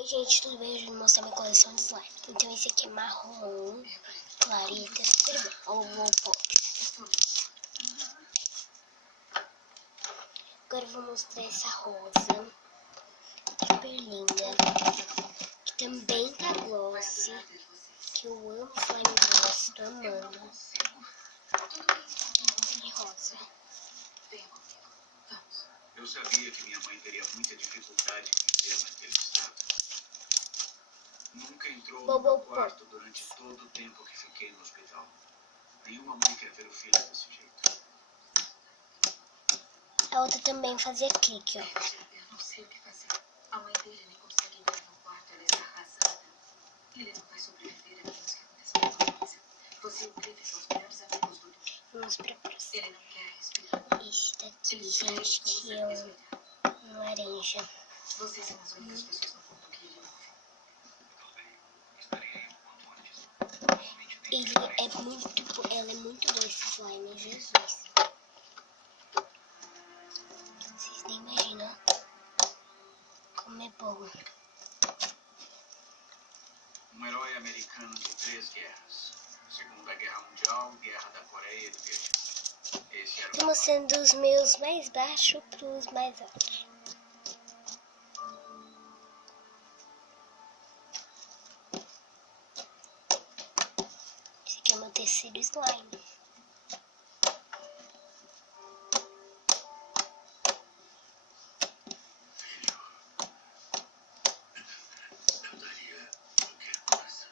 Oi gente, tudo bem? Hoje eu vou mostrar minha coleção de slime. Então esse aqui é marrom, clareta, super bem. Agora eu vou mostrar essa rosa, super linda, que também tá glossy, que eu amo slime gloss, tô amando. E rosa. Eu sabia que minha mãe teria muita dificuldade em ver naquele estado. Nunca entrou no meu quarto durante todo o tempo que fiquei no hospital. Nenhuma mãe quer ver o filho desse jeito. A outra também fazia clique, ó. Eu não sei o que fazer. A mãe dele nem consegue entrar no quarto, ela está arrasada. Ele não vai sobreviver a menos que aconteça alguma coisa. Você e o Cliff são os melhores amigos do Dudu. Vamos pra próxima. Ele não quer respirar. Esse daqui, gente, que é um laranja. Vocês são as únicas pessoas no mundo que ele ouve. Ela é muito boa, esse slime, Jesus. Vocês nem imaginam como é bom. Um herói americano de 3 guerras. Segunda Guerra Mundial, Guerra da Coreia e do Vietnã. Esse era Estou mostrando os meus mais baixos para os mais altos. Esse aqui é o meu terceiro slime. Eu daria qualquer coisa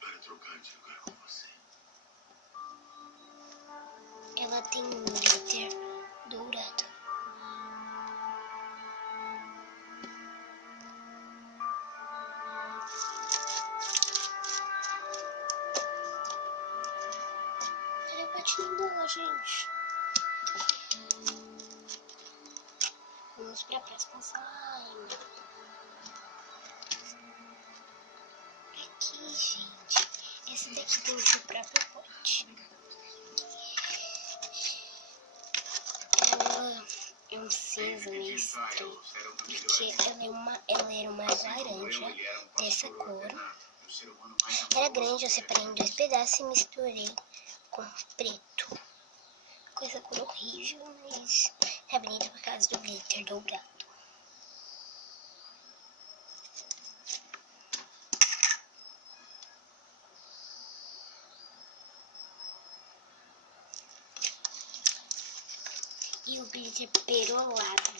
para trocar de lugar com você. Ela tem um glitter dourado. Ela é patinho dela, gente. Vamos para a próxima slime. Aqui, gente. Esse daqui tem o seu próprio pote. Ela é um cinza meio estranho, porque ela era uma laranja dessa cor. Era grande, eu separei em 2 pedaços e misturei com preto. Coisa cor horrível, mas é bonita por causa do glitter dourado. E o glitter perolado.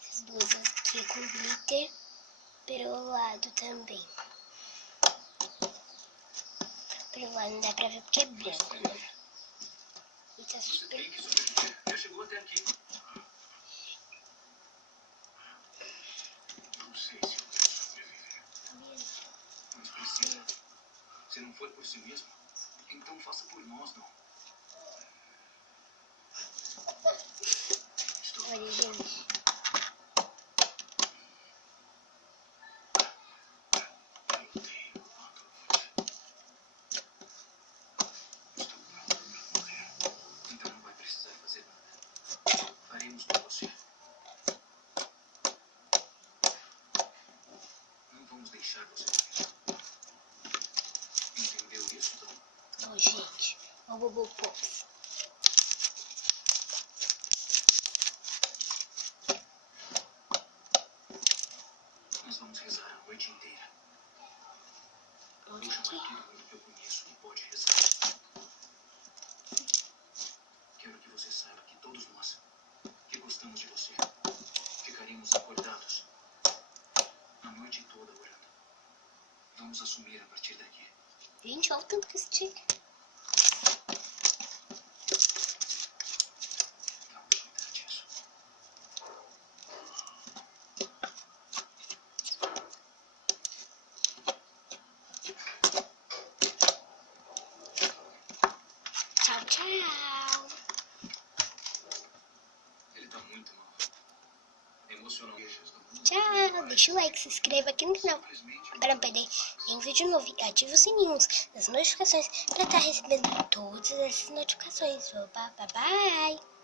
Essas duas aqui com glitter perolado também. Perolado não dá pra ver porque é branco, né? E tá super... Já chegou até aqui. Não sei se eu quero sobreviver. Mas precisa. Se não for por si mesmo, então faça por nós, não. Olha, gente. Faremos com você. Não vamos deixar você morrer. Entendeu isso, não? Ó, gente. Ó o Bobo Pops. Nós vamos rezar a noite inteira. Vou Olha chamar aqui. todo mundo que eu conheço que pode rezar. Quero que você saiba que todos nós que gostamos de você ficaremos acordados a noite toda orando. Vamos assumir a partir daqui. Gente, olha o tanto que estica. Vamos cuidar disso. Tchau, tchau. Ele tá muito mal. Emocional. Tchau. Deixa o like, se inscreva aqui no canal para não perder nenhum vídeo novo. E ative os sininhos das notificações para estar recebendo todas essas notificações. Opa, bye bye.